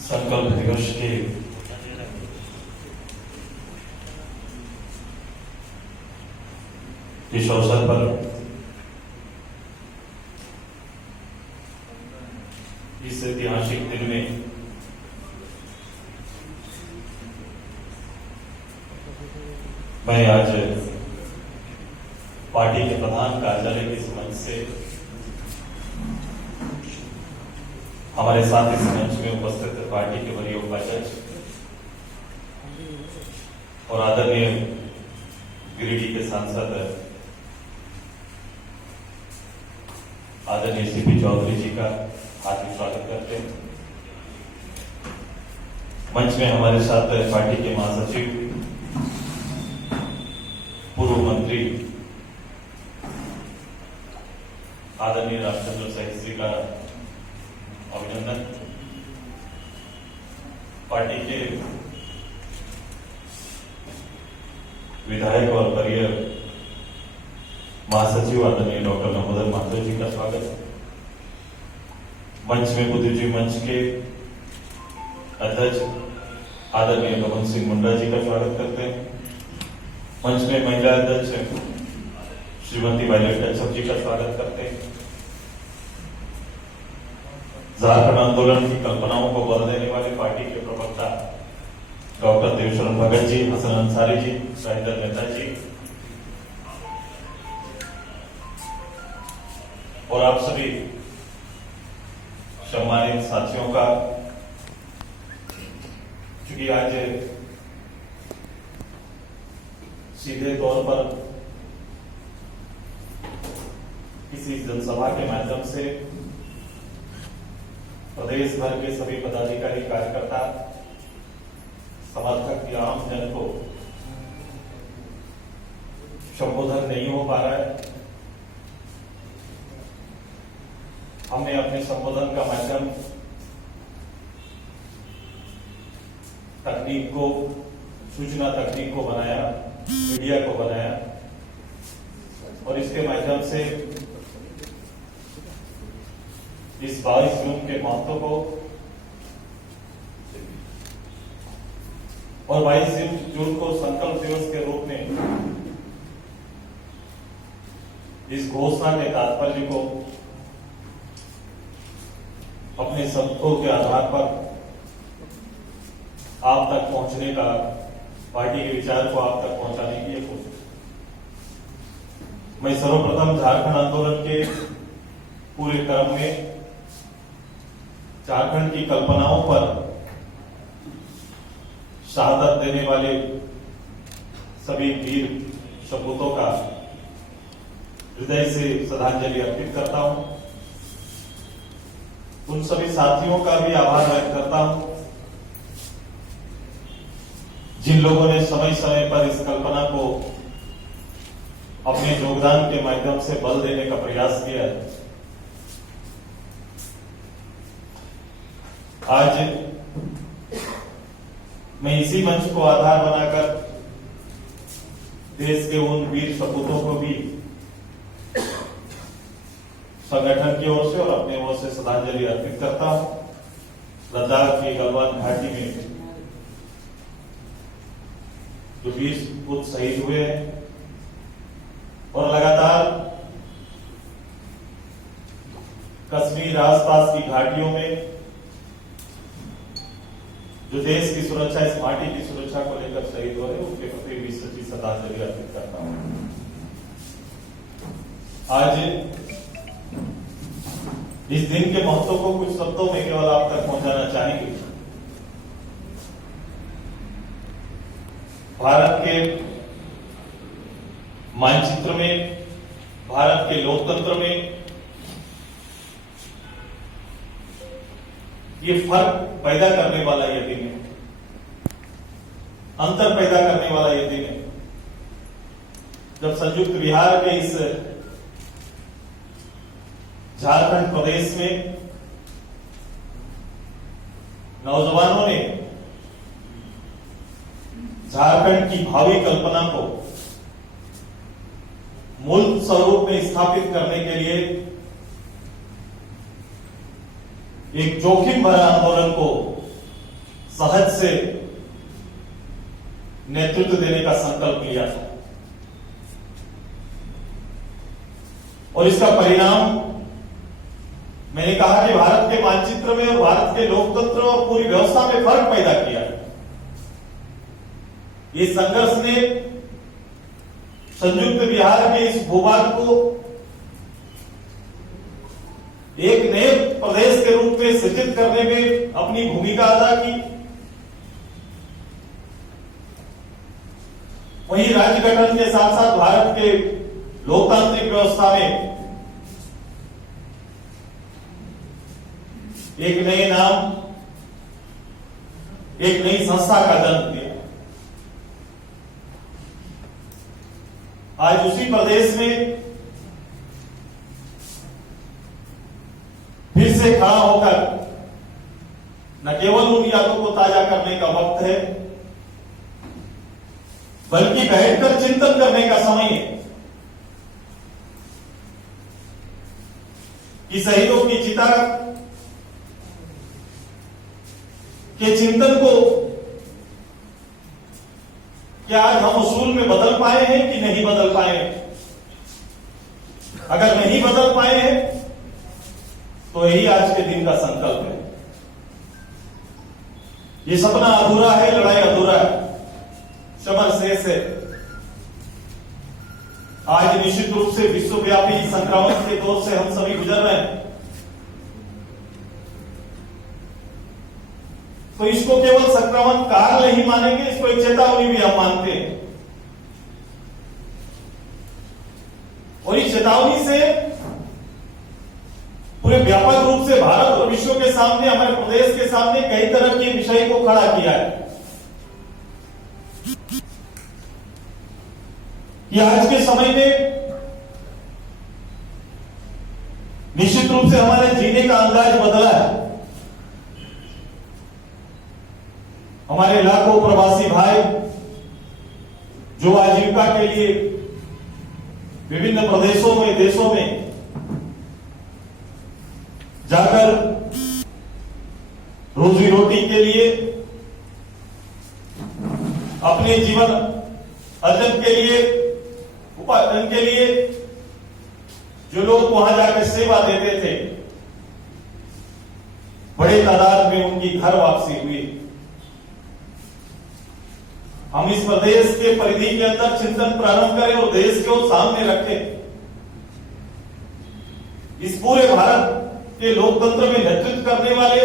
संकल्प दिवस के इस अवसर पर इस ऐतिहासिक दिन में मैं आज पार्टी के प्रधान कार्यालय के इस मंच से हमारे साथ इस मंच में उपस्थित पार्टी के वरीय उपाध्यक्ष और आदरणीय गिरिडीह के सांसद आदरणीय सीपी चौधरी जी का हार्दिक स्वागत करते हैं। मंच में हमारे साथ पार्टी के महासचिव पूर्व मंत्री आदरणीय रामचंद्र सहस जी का अभिनंदन, पार्टी के विधायक और वरीय महासचिव आदरणीय डॉक्टर नमोदर माथुर जी का स्वागत, मंच में बुद्धिजीवी मंच के अध्यक्ष आदरणीय पवन सिंह मुंडा जी का स्वागत करते हैं। मंच में महिला अध्यक्ष श्रीमती वायलेट कच्छप जी का स्वागत करते हैं। झारखंड आंदोलन की कल्पनाओं को बल देने वाले पार्टी के प्रवक्ता डॉक्टर देवशरण भगत जी, हसन अंसारी जी, राजेंद्र मेहता जी और आप सभी सम्मानित साथियों का, क्योंकि आज सीधे तौर पर किसी जनसभा के माध्यम से प्रदेश भर के सभी पदाधिकारी, कार्यकर्ता, समर्थक या आम जन को संबोधन नहीं हो पा रहा है। हमने अपने संबोधन का माध्यम तकनीक को, सूचना तकनीक को बनाया, मीडिया को बनाया और इसके माध्यम से इस 22 जून के महत्व को और 22 जून को संकल्प दिवस के रूप में इस घोषणा के तात्पर्य को अपने शब्दों के आधार पर आप तक पहुंचने का, पार्टी के विचार को आप तक पहुंचाने की कोशिश। मैं सर्वप्रथम झारखंड आंदोलन के पूरे क्रम में झारखंड की कल्पनाओं पर शहादत देने वाले सभी वीर सपूतों का हृदय से श्रद्धांजलि अर्पित करता हूं। उन सभी साथियों का भी आभार व्यक्त करता हूं जिन लोगों ने समय समय पर इस कल्पना को अपने योगदान के माध्यम से बल देने का प्रयास किया है। आज मैं इसी मंच को आधार बनाकर देश के उन वीर सपूतों को भी संगठन की ओर से और अपने ओर से श्रद्धांजलि अर्पित करता हूं। लद्दाख की गलवान घाटी में जो 20 पुत्र शहीद हुए हैं और लगातार कश्मीर आसपास की घाटियों में जो देश की सुरक्षा, इस माटी की सुरक्षा को लेकर शहीद हो रहे हैं, उनके प्रति भी सच्ची श्रद्धांजलि अर्पित करता हूं। आज इस दिन के महत्व को कुछ शब्दों में केवल आप तक पहुंचाना चाहेंगे। भारत के मानचित्र में, भारत के लोकतंत्र में ये फर्क पैदा करने वाला यह दिन है, अंतर पैदा करने वाला यह दिन है जब संयुक्त बिहार के इस झारखंड प्रदेश में नौजवानों ने झारखंड की भावी कल्पना को मूल स्वरूप में स्थापित करने के लिए एक जोखिम भरा आंदोलन को सहज से नेतृत्व देने का संकल्प लिया था और इसका परिणाम मैंने कहा कि भारत के मानचित्र में और भारत के लोकतंत्र और पूरी व्यवस्था में फर्क पैदा किया। ये संघर्ष ने संयुक्त बिहार के इस भूभाग को एक नए प्रदेश के रूप में सृजित करने में अपनी भूमिका अदा की। वहीं राज्य गठन के साथ साथ भारत के लोकतांत्रिक व्यवस्था में एक नए नाम, एक नई संस्था का जन्म दिया। आज उसी प्रदेश में फिर से खड़ा होकर न केवल उन यादों को ताजा करने का वक्त है, बल्कि बैठकर चिंतन करने का समय है कि शहीदों की चिता के चिंतन को क्या आज हम उसूल में बदल पाए हैं कि नहीं बदल पाए हैं? अगर नहीं बदल पाए हैं तो यही आज के दिन का संकल्प है। ये सपना अधूरा है, लड़ाई अधूरा है, समर शेष है। आज निश्चित रूप से विश्वव्यापी संक्रमण के दौर से हम सभी गुजर रहे हैं, तो इसको केवल संक्रमण काल नहीं मानेंगे, इसको एक चेतावनी भी हम मानते हैं। और इस चेतावनी से पूरे व्यापक रूप से भारत और विश्व के सामने, हमारे प्रदेश के सामने कई तरह के विषय को खड़ा किया है कि आज के समय में निश्चित रूप से हमारे जीने का अंदाज बदला है। हमारे लाखों प्रवासी भाई जो आजीविका के लिए विभिन्न प्रदेशों में, देशों में जाकर रोजी रोटी के लिए, अपने जीवन अर्जन के लिए, उपार्जन के लिए जो लोग वहां जाकर सेवा देते थे, बड़े तादाद में उनकी घर वापसी हुई। हम इस प्रदेश के परिधि के अंदर चिंतन प्रारंभ करें और देश को सामने रखें। इस पूरे भारत के लोकतंत्र में नेतृत्व करने वाले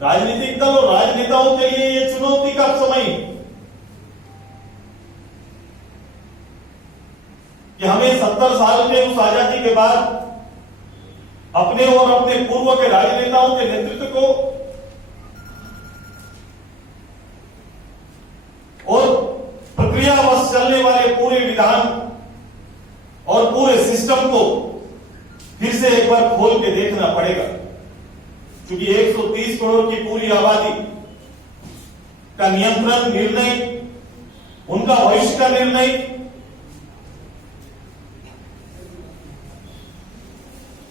राजनीतिक दल और राजनेताओं के लिए ये चुनौती का समय कि हमें 70 साल के उस आजादी के बाद अपने और अपने पूर्व के राजनेताओं के नेतृत्व को और प्रक्रियावश चलने वाले पूरे विधान और पूरे सिस्टम को फिर से एक बार खोल के देखना पड़ेगा, क्योंकि 130 करोड़ की पूरी आबादी का नियंत्रण, निर्णय, उनका भविष्य का निर्णय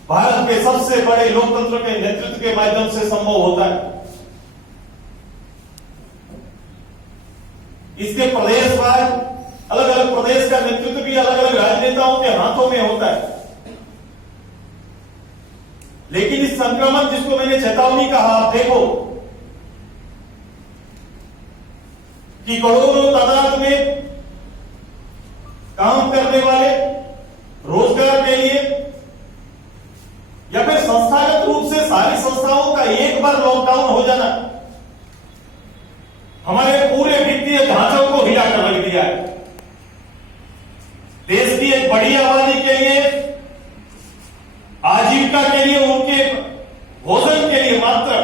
भारत के सबसे बड़े लोकतंत्र के नेतृत्व के माध्यम से संभव होता है। इसके प्रदेशवार अलग अलग प्रदेश का नेतृत्व भी अलग अलग राजनेताओं के हाथों में होता है। लेकिन इस संक्रमण जिसको मैंने चेतावनी कहा, आप देखो कि करोड़ों तादाद में काम करने वाले रोजगार के लिए या फिर संस्थागत रूप से सारी संस्थाओं का एक बार लॉकडाउन हो जाना हमारे पूरे वित्तीय ढांचों को हिलाकर रख दिया है। देश की एक बड़ी आबादी के लिए आजीविका के लिए, उनके भोजन के लिए, मात्र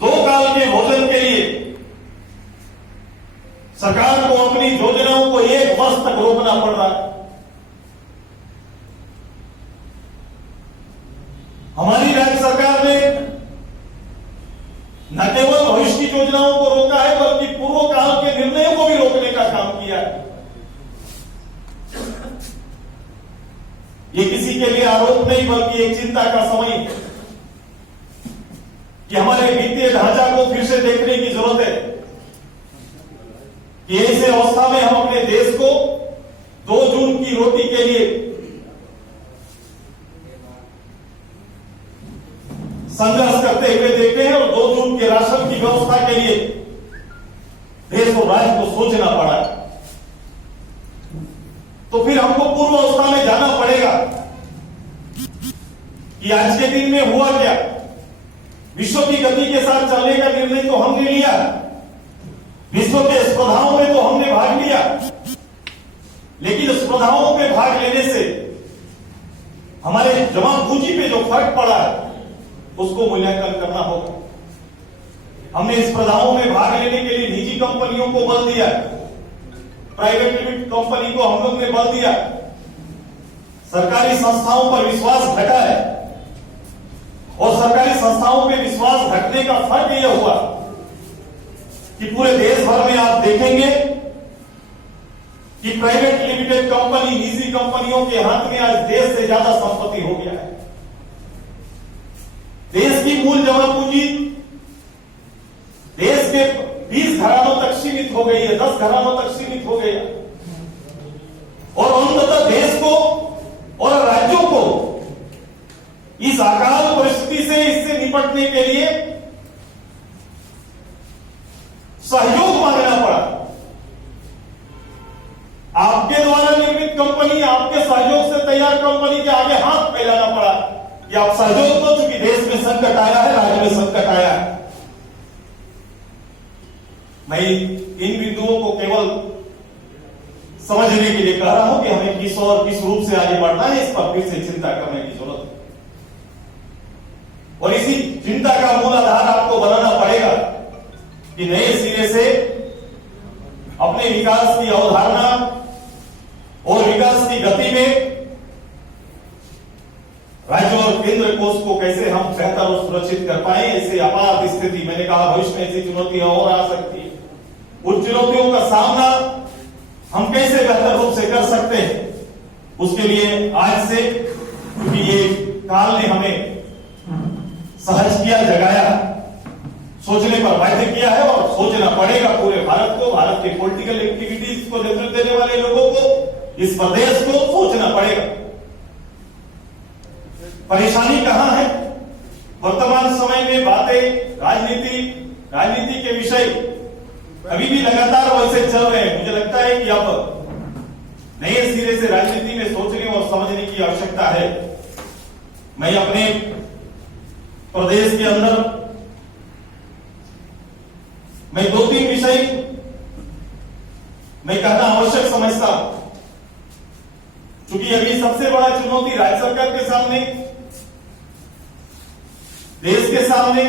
2 काल के भोजन के लिए सरकार को अपनी योजनाओं को 1 वर्ष तक रोकना पड़ रहा है। हमारी राज्य सरकार ने न केवल भविष्य की योजनाओं को रोका है, बल्कि पूर्व काल के निर्णयों को भी रोकने का काम किया है। ये किसी के लिए आरोप नहीं बल्कि एक चिंता का समय है कि हमारे वित्तीय ढांचा को फिर से देखने की जरूरत है कि ऐसे अवस्था में हम अपने देश को 2 जून की रोटी के लिए संघर्ष करते हुए देखे हैं और 2 जून के राशन की व्यवस्था के लिए देश और राज्य को सोचना पड़ा है। तो फिर हमको पूर्व अवस्था में जाना पड़ेगा कि आज के दिन में हुआ क्या। विश्व की गति के साथ चलने का निर्णय तो हमने लिया, विश्व के स्पर्धाओं में तो हमने भाग लिया, लेकिन स्पर्धाओं में भाग लेने से हमारे जमा पूंजी पे जो फर्क पड़ा है उसको मूल्यांकन करना होगा। हमने इस स्पर्धाओं में भाग लेने के लिए निजी कंपनियों को बल दिया, प्राइवेट लिमिटेड कंपनी को हम लोग ने बल दिया, सरकारी संस्थाओं पर विश्वास घटा है और सरकारी संस्थाओं पे विश्वास घटने का फर्क यह हुआ कि पूरे देश भर में आप देखेंगे कि प्राइवेट लिमिटेड कंपनी निजी कंपनियों के हाथ में आज देश से ज्यादा संपत्ति हो गया है। देश की मूल जमा पूंजी देश के 20 घरानों तक सीमित हो गई है, 10 घरानों तक सीमित हो गई है और अंततः देश को और राज्यों को इस अकाल परिस्थिति से इससे निपटने के लिए सहयोग मांगना पड़ा। आपके द्वारा निर्मित कंपनी, आपके सहयोग से तैयार कंपनी के आगे हाथ फैलाना पड़ा कि आप सहयोग दो, चूंकि देश में संकट आया है, राज्य में संकट आया है। मैं इन बिंदुओं को केवल समझने के लिए कह रहा हूं कि हमें किस और किस रूप से आगे बढ़ना है, इस पर फिर से चिंता करने की जरूरत है और इसी चिंता का मूल आधार आपको बनाना पड़ेगा कि नए सिरे से अपने विकास की अवधारणा और विकास की गति में राज्य और केंद्र कोष को कैसे हम बेहतर और सुरक्षित कर पाए। ऐसे आपात स्थिति, मैंने कहा भविष्य में ऐसी चुनौतियां और आ सकती है, उन चुनौतियों का सामना हम कैसे बेहतर रूप से कर सकते हैं, उसके लिए आज से, क्योंकि ये काल ने हमें सहज किया, जगाया, सोचने पर बाध्य किया है और सोचना पड़ेगा पूरे भारत को, भारत के पॉलिटिकल एक्टिविटीज को नेतृत्व देने वाले लोगों को, इस प्रदेश को सोचना पड़ेगा। परेशानी कहां है? वर्तमान समय में बातें राजनीति के विषय अभी भी लगातार वैसे चल रहे हैं। मुझे लगता है कि अब नए सिरे से राजनीति में सोचने और समझने की आवश्यकता है। मैं अपने प्रदेश के अंदर मैं 2-3 विषय मैं कहना आवश्यक समझता हूं, क्योंकि अभी सबसे बड़ा चुनौती राज्य सरकार के सामने, देश के सामने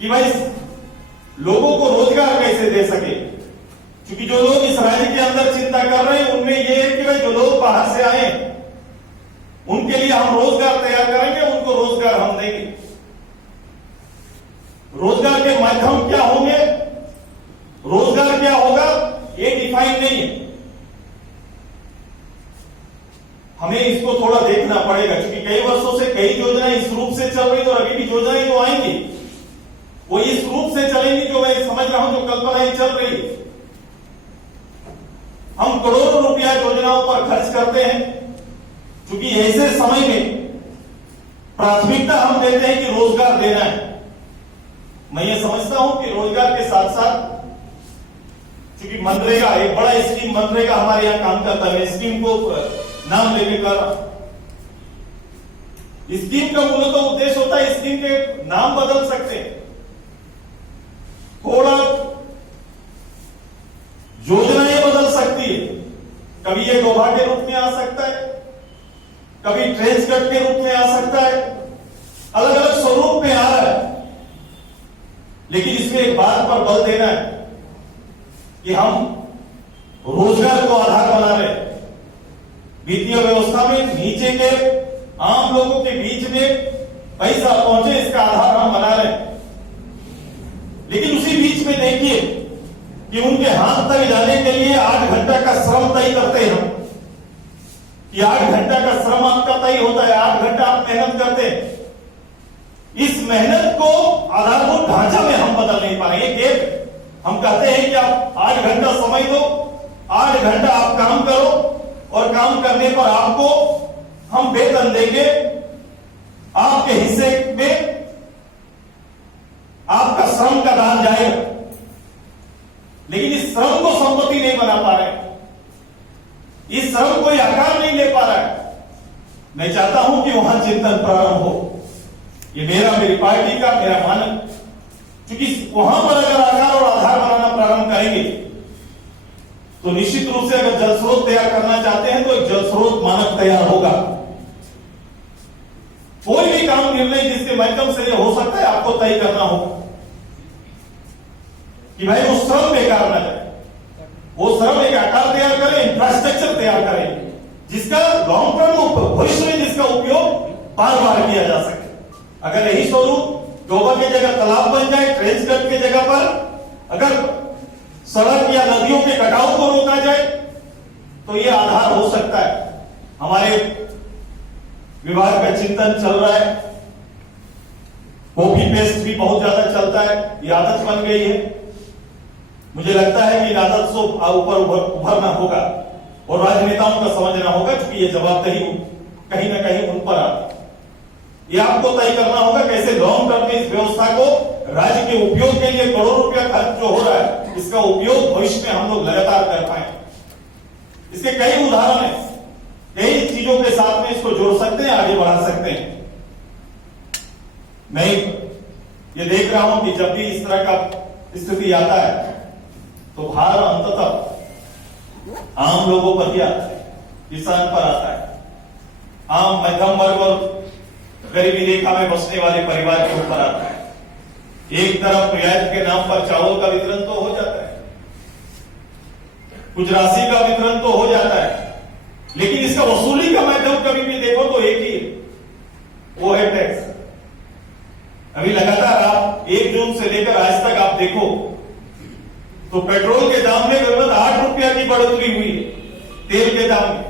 कि भाई लोगों को रोजगार कैसे दे सके। क्योंकि जो लोग इस राज्य के अंदर चिंता कर रहे हैं उनमें यह है कि भाई जो लोग बाहर से आए उनके लिए हम रोजगार तैयार करेंगे, उनको रोजगार हम देंगे। रोजगार के माध्यम क्या होंगे, रोजगार क्या होगा, ये डिफाइन नहीं है। हमें इसको थोड़ा देखना पड़ेगा, क्योंकि कई वर्षों से कई योजनाएं इस रूप से चल रही और अभी भी योजनाएं जो आएंगी वो इस रूप से चलेंगी जो मैं समझ रहा हूं, जो कल्पनाएं चल रही। हम करोड़ों रुपया योजनाओं पर खर्च करते हैं, क्योंकि ऐसे समय में प्राथमिकता हम देते हैं कि रोजगार देना है। मैं ये समझता हूं कि रोजगार के साथ साथ, क्योंकि मनरेगा एक बड़ा स्कीम, मनरेगा हमारे यहां काम करता है, स्कीम को नाम लेने का स्कीम का मूलतः उद्देश्य होता है, स्कीम के नाम बदल सकते हैं, थोड़ा योजनाएं बदल सकती है। कभी ये डोभा के रूप में आ सकता है, कभी ट्रेंच कट के रूप में आ सकता है, अलग अलग स्वरूप में आ रहा है। लेकिन इसमें एक बात पर बल देना है कि हम रोजगार को आधार बना रहे हैं। वित्तीय व्यवस्था में नीचे के आम लोगों के बीच में पैसा पहुंचे, इसका आधार हम बना रहे हैं। लेकिन उसी बीच में देखिए कि उनके हाथ तक जाने के लिए 8 घंटा का श्रम तय करते हैं हम कि 8 घंटा का श्रम आपका तय होता है, 8 घंटा आप मेहनत करते हैं। इस मेहनत को आधारभूत ढांचा में हम बदल नहीं पा रहे। गैप हम कहते हैं कि आप 8 घंटा समय दो, 8 घंटा आप काम करो और काम करने पर आपको हम वेतन देंगे, आपके हिस्से में आपका श्रम का दान जाएगा। लेकिन इस श्रम को संपत्ति नहीं बना पा रहे, इस श्रम को आकार नहीं ले पा रहा है। मैं चाहता हूं कि वहां चिंतन प्रारंभ हो। ये मेरी पार्टी का मेरा मानक, क्योंकि वहां पर अगर आकार और आधार बनाना प्रारंभ करेंगे तो निश्चित रूप से अगर जल स्रोत तैयार करना चाहते हैं तो एक जल स्रोत मानक तैयार होगा। कोई भी काम निर्णय जिसके माध्यम से ये हो सकता है आपको तय करना होगा कि भाई वो श्रम बेकार न जाए, वो श्रम एक आकार तैयार करें, इंफ्रास्ट्रक्चर तैयार करें जिसका लॉन्ग टर्म भविष्य में जिसका उपयोग बार बार किया जा सके। अगर यही स्वरूप डोबा की जगह तालाब बन जाए, ट्रेंच कट की जगह पर अगर सड़क या नदियों के कटाव को रोका जाए तो ये आधार हो सकता है। हमारे विभाग का चिंतन चल रहा है, कॉपी पेस्ट भी बहुत ज्यादा चलता है, ये आदत बन गई है। मुझे लगता है कि इन आदत से ऊपर उभरना होगा और राजनेताओं का समझना होगा क्योंकि ये जवाबदेही कहीं ना कहीं उन पर आती है। ये आपको तय करना होगा कैसे लॉन्ग टर्म में इस व्यवस्था को राज्य के उपयोग के लिए करोड़ों रुपया खर्च जो हो रहा है इसका उपयोग भविष्य में हम लोग लगातार कर पाए। इसके कई उदाहरण हैं, कई चीजों के साथ में इसको जोड़ सकते हैं, आगे बढ़ा सकते हैं। मैं ये देख रहा हूं कि जब भी इस तरह का स्थिति आता है तो भार अंततः आम लोगों पर भी आता है, किसान पर आता है, आम मध्यम वर्ग और गरीबी रेखा में बसने वाले परिवार के ऊपर आता है। एक तरफ रियायत के नाम पर चावल का वितरण तो हो जाता है, कुछ राशि का वितरण तो हो जाता है, लेकिन इसका वसूली का माध्यम कभी भी देखो तो एक ही है, वो है टैक्स। अभी लगातार आप 1 जून से लेकर आज तक आप देखो तो पेट्रोल के दाम में लगभग 8 रुपया की बढ़ोतरी हुई है, तेल के दाम में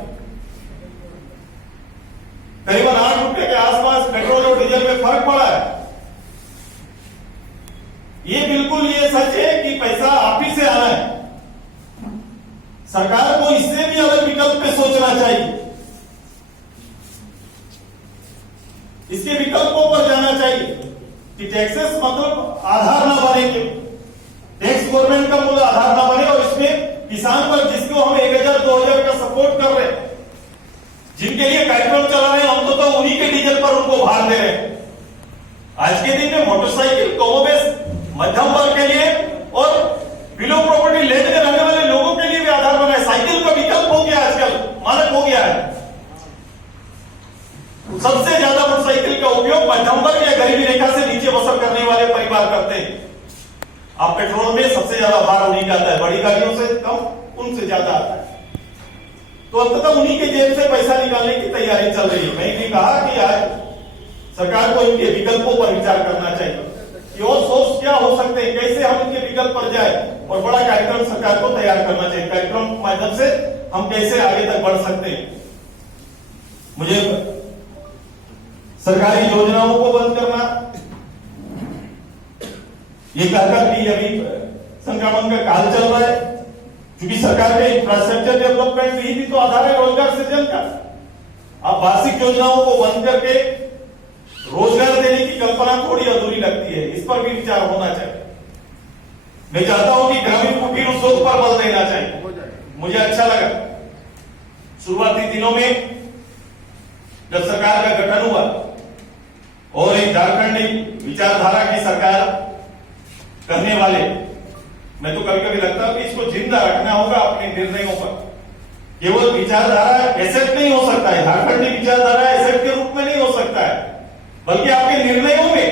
करीबन 8 रुपये के आसपास पेट्रोल और डीजल में फर्क पड़ा है। ये बिल्कुल ये सच है कि पैसा आप ही से आना है। सरकार को इससे भी अलग विकल्प पे सोचना चाहिए, इसके विकल्पों पर जाना चाहिए कि टैक्सेस मतलब आधार ना बने, टैक्स गवर्नमेंट का मूल आधार ना बने और इसमें किसान पर जिसको हम 1000-2000 का सपोर्ट कर रहे हैं, जिनके लिए कार्यक्रम चला रहे हैं, हम तो उन्हीं के डीजल पर उनको भार दे रहे हैं। आज के दिन में मोटरसाइकिल कमोबेश मध्यम वर्ग के लिए और बिलो प्रॉपर्टी लैंड में रहने वाले लोगों के लिए भी आधार बना है। साइकिल का विकल्प हो गया, आजकल मानक हो गया है। सबसे ज्यादा मोटरसाइकिल का उपयोग मध्यम वर्ग या गरीबी रेखा से नीचे बसर करने वाले परिवार करते हैं। आप पेट्रोल में सबसे ज्यादा भार उन्हीं का आता है, बड़ी गाड़ियों से कम उनसे ज्यादा आता है। तो अंततः उन्हीं के जेब से पैसा निकालने की तैयारी चल रही है। मैं भी कहा कि आज सरकार को इनके विकल्पों पर विचार करना चाहिए कि और सोर्स क्या हो सकते हैं, कैसे हम इनके विकल्प पर जाए और बड़ा कार्यक्रम सरकार को तैयार करना चाहिए। कार्यक्रम के माध्यम से हम कैसे आगे तक बढ़ सकते हैं। मुझे सरकारी योजनाओं को बंद करना, ये कहकर भी अभी संक्रमण का काल चल रहा है, क्योंकि सरकार के इंफ्रास्ट्रक्चर डेवलपमेंट ही भी तो आधार है रोजगार सृजन का। आप वार्षिक योजनाओं को बंद करके रोजगार देने की कल्पना थोड़ी अधूरी लगती है, इस पर भी विचार होना चाहिए। मैं चाहता हूं कि ग्रामीण कुटीर उद्योग पर बल देना चाहिए। मुझे अच्छा लगा शुरुआती दिनों में जब सरकार का गठन हुआ और एक झारखंडी विचारधारा की सरकार करने वाले, मैं तो कभी कभी लगता है कि इसको जिंदा रखना होगा अपने निर्णयों पर। केवल विचारधारा एसेट नहीं हो सकता है, झारखंडी विचारधारा एसेट के रूप में नहीं हो सकता है, बल्कि आपके निर्णयों में,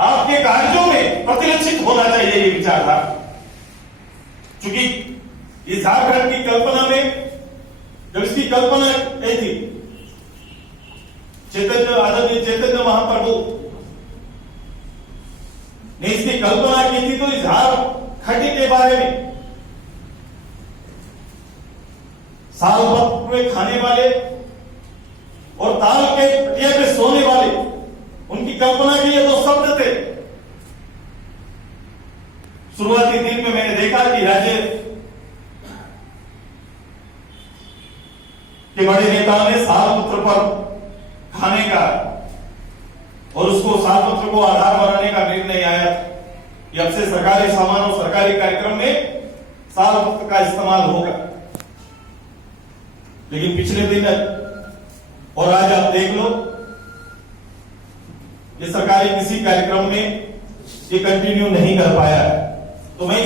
आपके कार्यों में प्रतिलक्षित होना चाहिए ये विचारधारा। क्योंकि इस झारखंड की कल्पना में जब इसकी कल्पना की थी आदरणीय चैतन्य महाप्रभु ने इसकी कल्पना की थी, तो इस झारखंड के बारे में साल भर में खाने वाले और ताल के पटिया पे सोने वाले, उनकी कल्पना के लिए दो शब्द थे। शुरुआती दिन में मैंने देखा कि राज्य के बड़े नेताओं ने साल पत्र पर खाने का और उसको साल पत्र को आधार बनाने का निर्णय आया कि अब से सरकारी सामान और सरकारी कार्यक्रम में साल पत्र का इस्तेमाल होगा। लेकिन पिछले दिन और आज आप देख लो, ये सरकारी किसी कार्यक्रम में ये कंटिन्यू नहीं कर पाया है। तो मैं